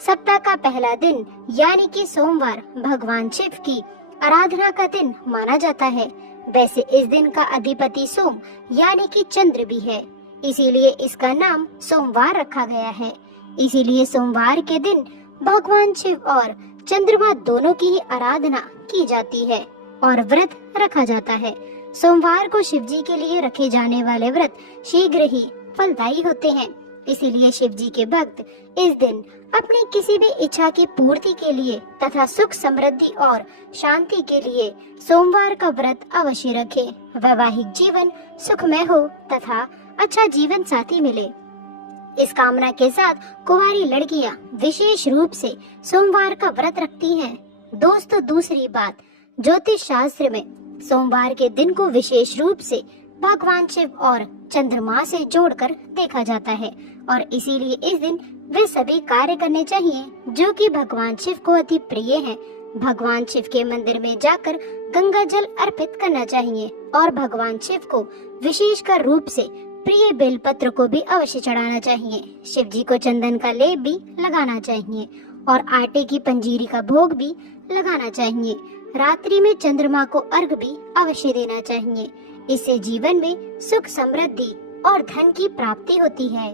सप्ताह का पहला दिन यानी कि सोमवार भगवान शिव की आराधना का दिन माना जाता है। वैसे इस दिन का अधिपति सोम यानी कि चंद्र भी है, इसीलिए इसका नाम सोमवार रखा गया है। इसीलिए सोमवार के दिन भगवान शिव और चंद्रमा दोनों की ही आराधना की जाती है और व्रत रखा जाता है। सोमवार को शिव जी के लिए रखे जाने वाले व्रत शीघ्र ही फलदायी होते हैं, इसीलिए शिव जी के भक्त इस दिन अपनी किसी भी इच्छा की पूर्ति के लिए तथा सुख समृद्धि और शांति के लिए सोमवार का व्रत अवश्य रखें। वैवाहिक जीवन सुखमय हो तथा अच्छा जीवन साथी मिले, इस कामना के साथ कुंवारी लड़कियां विशेष रूप से सोमवार का व्रत रखती हैं। दोस्तों, दूसरी बात, ज्योतिष शास्त्र में सोमवार के दिन को विशेष रूप से भगवान शिव और चंद्रमा से जोड़कर देखा जाता है और इसीलिए इस दिन वे सभी कार्य करने चाहिए जो कि भगवान शिव को अति प्रिय हैं। भगवान शिव के मंदिर में जाकर गंगा जल अर्पित करना चाहिए और भगवान शिव को विशेषकर रूप से प्रिय बेलपत्र को भी अवश्य चढ़ाना चाहिए। शिव जी को चंदन का लेप भी लगाना चाहिए और आटे की पंजीरी का भोग भी लगाना चाहिए। रात्रि में चंद्रमा को अर्घ भी अवश्य देना चाहिए। इससे जीवन में सुख समृद्धि और धन की प्राप्ति होती है।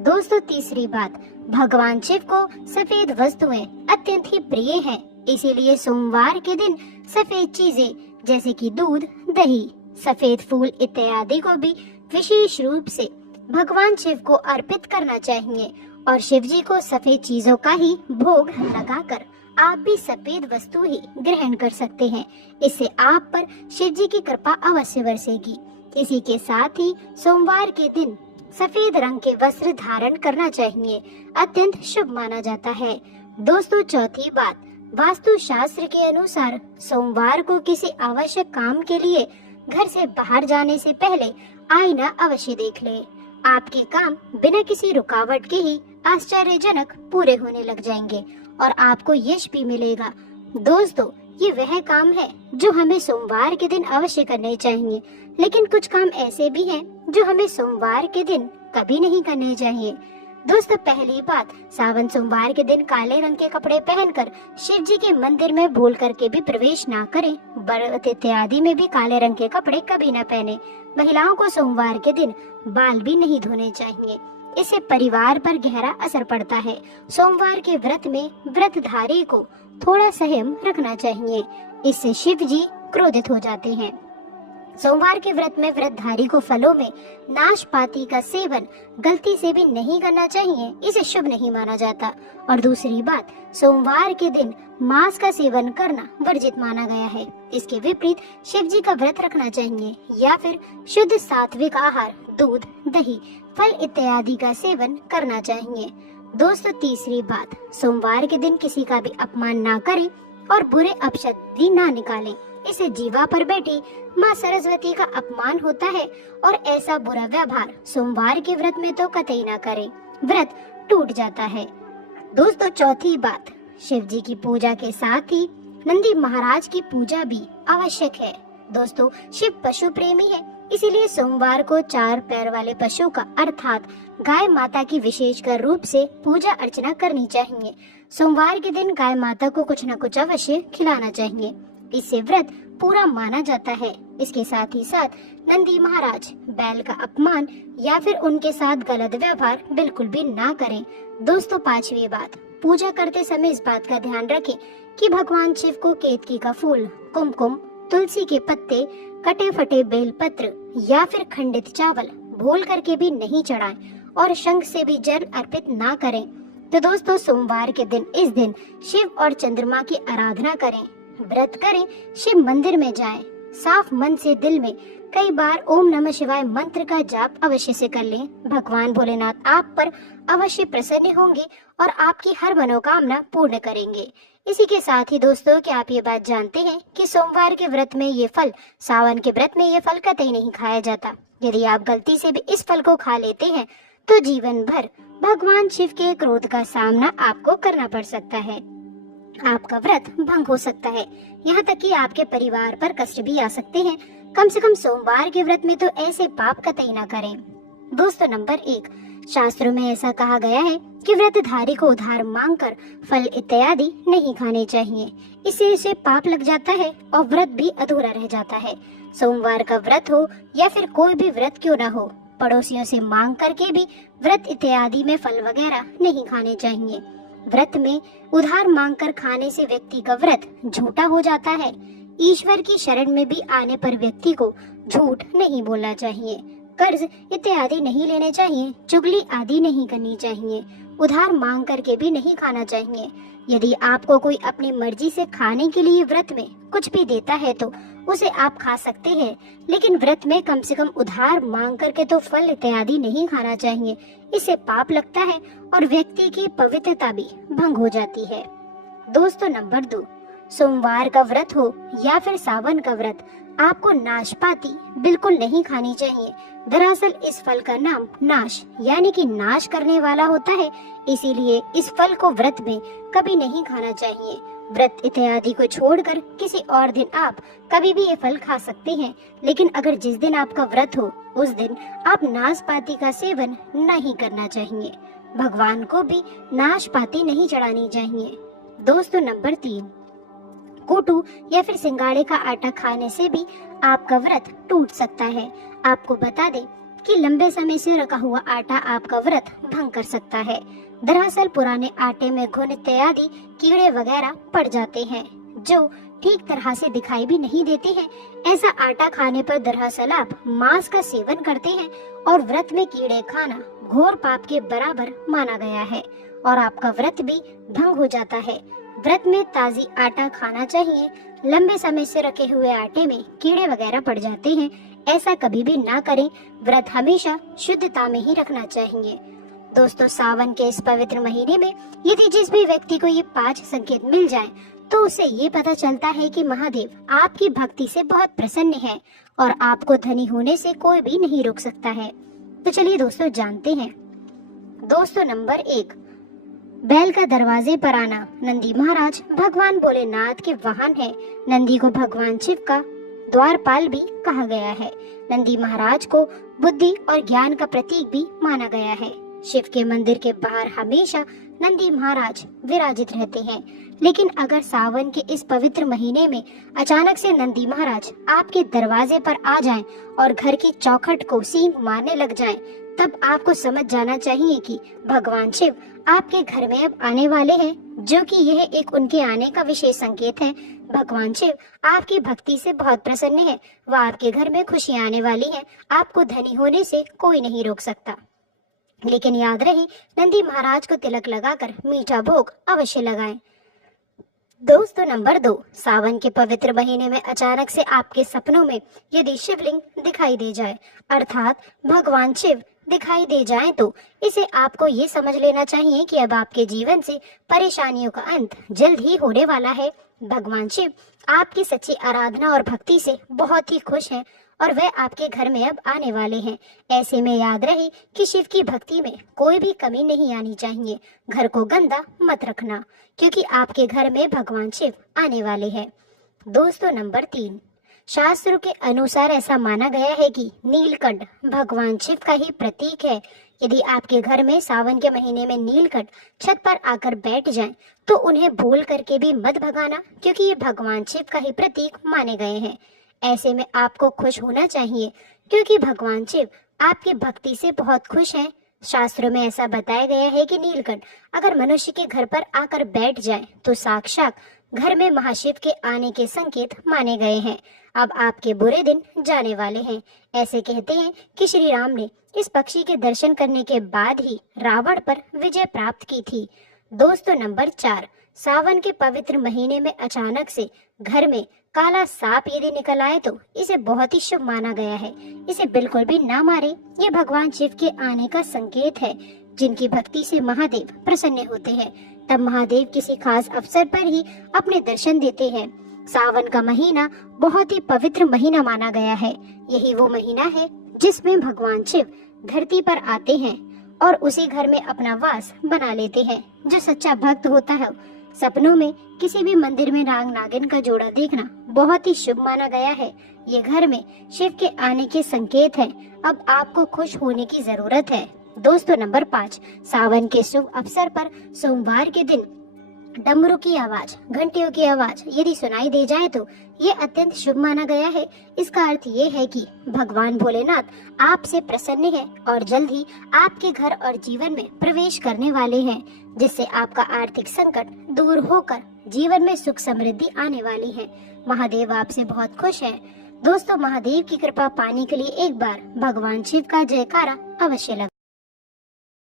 दोस्तों, तीसरी बात, भगवान शिव को सफेद वस्तुएं अत्यंत ही प्रिय हैं, इसीलिए सोमवार के दिन सफेद चीजें जैसे कि दूध, दही, सफेद फूल इत्यादि को भी विशेष रूप से भगवान शिव को अर्पित करना चाहिए और शिव जी को सफेद चीजों का ही भोग लगाकर आप भी सफेद वस्तु ही ग्रहण कर सकते हैं। इससे आप पर शिव जी की कृपा अवश्य बरसेगी। इसी के साथ ही सोमवार के दिन सफेद रंग के वस्त्र धारण करना चाहिए, अत्यंत शुभ माना जाता है। दोस्तों, चौथी बात, वास्तु शास्त्र के अनुसार सोमवार को किसी आवश्यक काम के लिए घर से बाहर जाने से पहले आईना अवश्य देख ले। आपके काम बिना किसी रुकावट के ही आश्चर्यजनक पूरे होने लग जाएंगे और आपको यश भी मिलेगा। दोस्तों, ये वह काम है जो हमें सोमवार के दिन अवश्य करने चाहिए, लेकिन कुछ काम ऐसे भी हैं जो हमें सोमवार के दिन कभी नहीं करने चाहिए। दोस्तों, पहली बात, सावन सोमवार के दिन काले रंग के कपड़े पहनकर शिव जी के मंदिर में भूल करके भी प्रवेश ना करें। व्रत इत्यादि में भी काले रंग के कपड़े कभी न पहने। महिलाओं को सोमवार के दिन बाल भी नहीं धोने चाहिए, इससे परिवार पर गहरा असर पड़ता है। सोमवार के व्रत में व्रतधारी को थोड़ा संयम रखना चाहिए, इससे शिव जी क्रोधित हो जाते हैं। सोमवार के व्रत में व्रतधारी को फलों में नाशपाती का सेवन गलती से भी नहीं करना चाहिए, इसे शुभ नहीं माना जाता। और दूसरी बात, सोमवार के दिन मांस का सेवन करना वर्जित माना गया है। इसके विपरीत शिव जी का व्रत रखना चाहिए या फिर शुद्ध सात्विक आहार, दूध, दही, फल इत्यादि का सेवन करना चाहिए। दोस्तों, तीसरी बात, सोमवार के दिन किसी का भी अपमान ना करें और बुरे अपशब्द भी ना निकालें, इससे जीवा पर बैठी माँ सरस्वती का अपमान होता है और ऐसा बुरा व्यवहार सोमवार के व्रत में तो कतई ना करें, व्रत टूट जाता है। दोस्तों, चौथी बात, शिव जी की पूजा के साथ ही नंदी महाराज की पूजा भी आवश्यक है। दोस्तों, शिव पशु प्रेमी है, इसीलिए सोमवार को 4 पैर वाले पशु का अर्थात गाय माता की विशेषकर रूप से पूजा अर्चना करनी चाहिए। सोमवार के दिन गाय माता को कुछ न कुछ अवश्य खिलाना चाहिए, इससे व्रत पूरा माना जाता है। इसके साथ ही साथ नंदी महाराज, बैल का अपमान या फिर उनके साथ गलत व्यवहार बिल्कुल भी ना करें। दोस्तों, पांचवी बात, पूजा करते समय इस बात का ध्यान रखें कि भगवान शिव को केतकी का फूल, कुमकुम, तुलसी के पत्ते, कटे फटे बेल पत्र या फिर खंडित चावल भूल करके भी नहीं चढ़ाएं और शंख से भी जल अर्पित ना करें। तो दोस्तों, सोमवार के दिन इस दिन शिव और चंद्रमा की आराधना करें, व्रत करें, शिव मंदिर में जाएं, साफ मन से दिल में कई बार ओम नमः शिवाय मंत्र का जाप अवश्य से कर लें। भगवान भोलेनाथ आप पर अवश्य प्रसन्न होंगे और आपकी हर मनोकामना पूर्ण करेंगे। इसी के साथ ही दोस्तों, क्या आप ये बात जानते हैं कि सोमवार के व्रत में ये फल, सावन के व्रत में ये फल कतई नहीं खाया जाता। यदि आप गलती से भी इस फल को खा लेते हैं तो जीवन भर भगवान शिव के क्रोध का सामना आपको करना पड़ सकता है, आपका व्रत भंग हो सकता है, यहाँ तक कि आपके परिवार पर कष्ट भी आ सकते हैं। कम से कम सोमवार के व्रत में तो ऐसे पाप कतई ना करें। दोस्तों, नंबर 1, शास्त्रों में ऐसा कहा गया है कि व्रतधारी को उधार मांगकर फल इत्यादि नहीं खाने चाहिए। इससे उसे पाप लग जाता है और व्रत भी अधूरा रह जाता है। सोमवार का व्रत हो या फिर कोई भी व्रत क्यों न हो, पड़ोसियों से मांग करके भी व्रत इत्यादि में फल वगैरह नहीं खाने चाहिए। व्रत में उधार मांगकर खाने से व्यक्ति का व्रत झूठा हो जाता है। ईश्वर की शरण में भी आने पर व्यक्ति को झूठ नहीं बोलना चाहिए, कर्ज इत्यादि नहीं लेने चाहिए, चुगली आदि नहीं करनी चाहिए, उधार मांग करके भी नहीं खाना चाहिए। यदि आपको कोई अपनी मर्जी से खाने के लिए व्रत में कुछ भी देता है तो उसे आप खा सकते हैं, लेकिन व्रत में कम से कम उधार मांग करके तो फल इत्यादि नहीं खाना चाहिए। इससे पाप लगता है और व्यक्ति की पवित्रता भी भंग हो जाती है। दोस्तों नंबर 2, सोमवार का व्रत हो या फिर सावन का व्रत, आपको नाशपाती बिल्कुल नहीं खानी चाहिए। दरअसल इस फल का नाम नाश यानी कि नाश करने वाला होता है, इसीलिए इस फल को व्रत में कभी नहीं खाना चाहिए। व्रत इत्यादि को छोड़कर किसी और दिन आप कभी भी ये फल खा सकते हैं, लेकिन अगर जिस दिन आपका व्रत हो उस दिन आप नाशपाती का सेवन नहीं करना चाहिए। भगवान को भी नाशपाती नहीं चढ़ानी चाहिए। दोस्तों नंबर 3, कोटू या फिर सिंगाड़े का आटा खाने से भी आपका व्रत टूट सकता है। आपको बता दें कि लंबे समय से रखा हुआ आटा आपका व्रत भंग कर सकता है। दरअसल पुराने आटे में घुन इत्यादि कीड़े वगैरह पड़ जाते हैं जो ठीक तरह से दिखाई भी नहीं देते हैं। ऐसा आटा खाने पर दरअसल आप मांस का सेवन करते हैं और व्रत में कीड़े खाना घोर पाप के बराबर माना गया है और आपका व्रत भी भंग हो जाता है। व्रत में ताजी आटा खाना चाहिए। लंबे समय से रखे हुए आटे में कीड़े वगैरह पड़ जाते हैं, ऐसा कभी भी ना करें। व्रत हमेशा शुद्धता में ही रखना चाहिए। दोस्तों सावन के इस पवित्र महीने में यदि जिस भी व्यक्ति को ये 5 संकेत मिल जाएं, तो उसे ये पता चलता है कि महादेव आपकी भक्ति से बहुत प्रसन्न है और आपको धनी होने से कोई भी नहीं रोक सकता है। तो चलिए दोस्तों जानते हैं। दोस्तों नंबर 1, बैल का दरवाजे पर आना। नंदी महाराज भगवान भोलेनाथ के वाहन है। नंदी को भगवान शिव का द्वारपाल भी कहा गया है। नंदी महाराज को बुद्धि और ज्ञान का प्रतीक भी माना गया है। शिव के मंदिर के बाहर हमेशा नंदी महाराज विराजित रहते हैं, लेकिन अगर सावन के इस पवित्र महीने में अचानक से नंदी महाराज आपके दरवाजे पर आ जाएं और घर की चौखट को सींग मारने लग जाएं, तब आपको समझ जाना चाहिए कि भगवान शिव आपके घर में अब आने वाले हैं, जो कि यह एक उनके आने का विशेष संकेत है। भगवान शिव आपकी भक्ति से बहुत प्रसन्न है, वह आपके घर में खुशियां आने वाली हैं। आपको धनी होने से कोई नहीं रोक सकता, लेकिन याद रहे नंदी महाराज को तिलक लगाकर मीठा भोग अवश्य लगाएं। दोस्तों नंबर 2, सावन के पवित्र महीने में अचानक से आपके सपनों में यदि शिवलिंग दिखाई दे जाए, अर्थात भगवान शिव दिखाई दे जाएं, तो इसे आपको ये समझ लेना चाहिए कि अब आपके जीवन से परेशानियों का अंत जल्द ही होने वाला है। भगवान शिव आपकी सच्ची आराधना और भक्ति से बहुत ही खुश हैं और वह आपके घर में अब आने वाले हैं। ऐसे में याद रहे कि शिव की भक्ति में कोई भी कमी नहीं आनी चाहिए। घर को गंदा मत रखना, क्योंकि आपके घर में भगवान शिव आने वाले हैं। दोस्तों नंबर 3, शास्त्रों के अनुसार ऐसा माना गया है कि नीलकंठ भगवान शिव का ही प्रतीक है। यदि आपके घर में सावन के महीने में नीलकंठ छत पर आकर बैठ जाएं, तो उन्हें भूल करके भी मत भगाना, क्योंकि ये भगवान शिव का ही प्रतीक माने गए हैं। ऐसे में आपको खुश होना चाहिए, क्योंकि भगवान शिव आपकी भक्ति से बहुत खुश हैं। शास्त्रों में ऐसा बताया गया है कि नीलकंठ अगर मनुष्य के घर पर आकर बैठ जाए तो साक्षात घर में महाशिव के आने के संकेत माने गए हैं। अब आपके बुरे दिन जाने वाले हैं। ऐसे कहते हैं कि श्री राम ने इस पक्षी के दर्शन करने के बाद ही रावण पर विजय प्राप्त की थी। दोस्तों नंबर 4, सावन के पवित्र महीने में अचानक से घर में काला सांप यदि निकल आए तो इसे बहुत ही शुभ माना गया है। इसे बिल्कुल भी ना मारे, ये भगवान शिव के आने का संकेत है। जिनकी भक्ति से महादेव प्रसन्न होते हैं, तब महादेव किसी खास अवसर पर ही अपने दर्शन देते हैं। सावन का महीना बहुत ही पवित्र महीना माना गया है। यही वो महीना है जिसमें भगवान शिव धरती पर आते हैं और उसी घर में अपना वास बना लेते हैं। जो सच्चा भक्त होता है, सपनों में किसी भी मंदिर में नाग नागिन का जोड़ा देखना बहुत ही शुभ माना गया है। ये घर में शिव के आने के संकेत है। अब आपको खुश होने की जरूरत है, दोस्तों नंबर 5, सावन के शुभ अवसर पर सोमवार के दिन डमरू की आवाज, घंटियों की आवाज यदि सुनाई दे जाए तो ये अत्यंत शुभ माना गया है। इसका अर्थ ये है कि भगवान भोलेनाथ आपसे प्रसन्न है और जल्द ही आपके घर और जीवन में प्रवेश करने वाले हैं, जिससे आपका आर्थिक संकट दूर होकर जीवन में सुख समृद्धि आने वाली है। महादेव आपसे बहुत खुश हैं। दोस्तों महादेव की कृपा पाने के लिए एक बार भगवान शिव का जयकारा अवश्य लगाएं।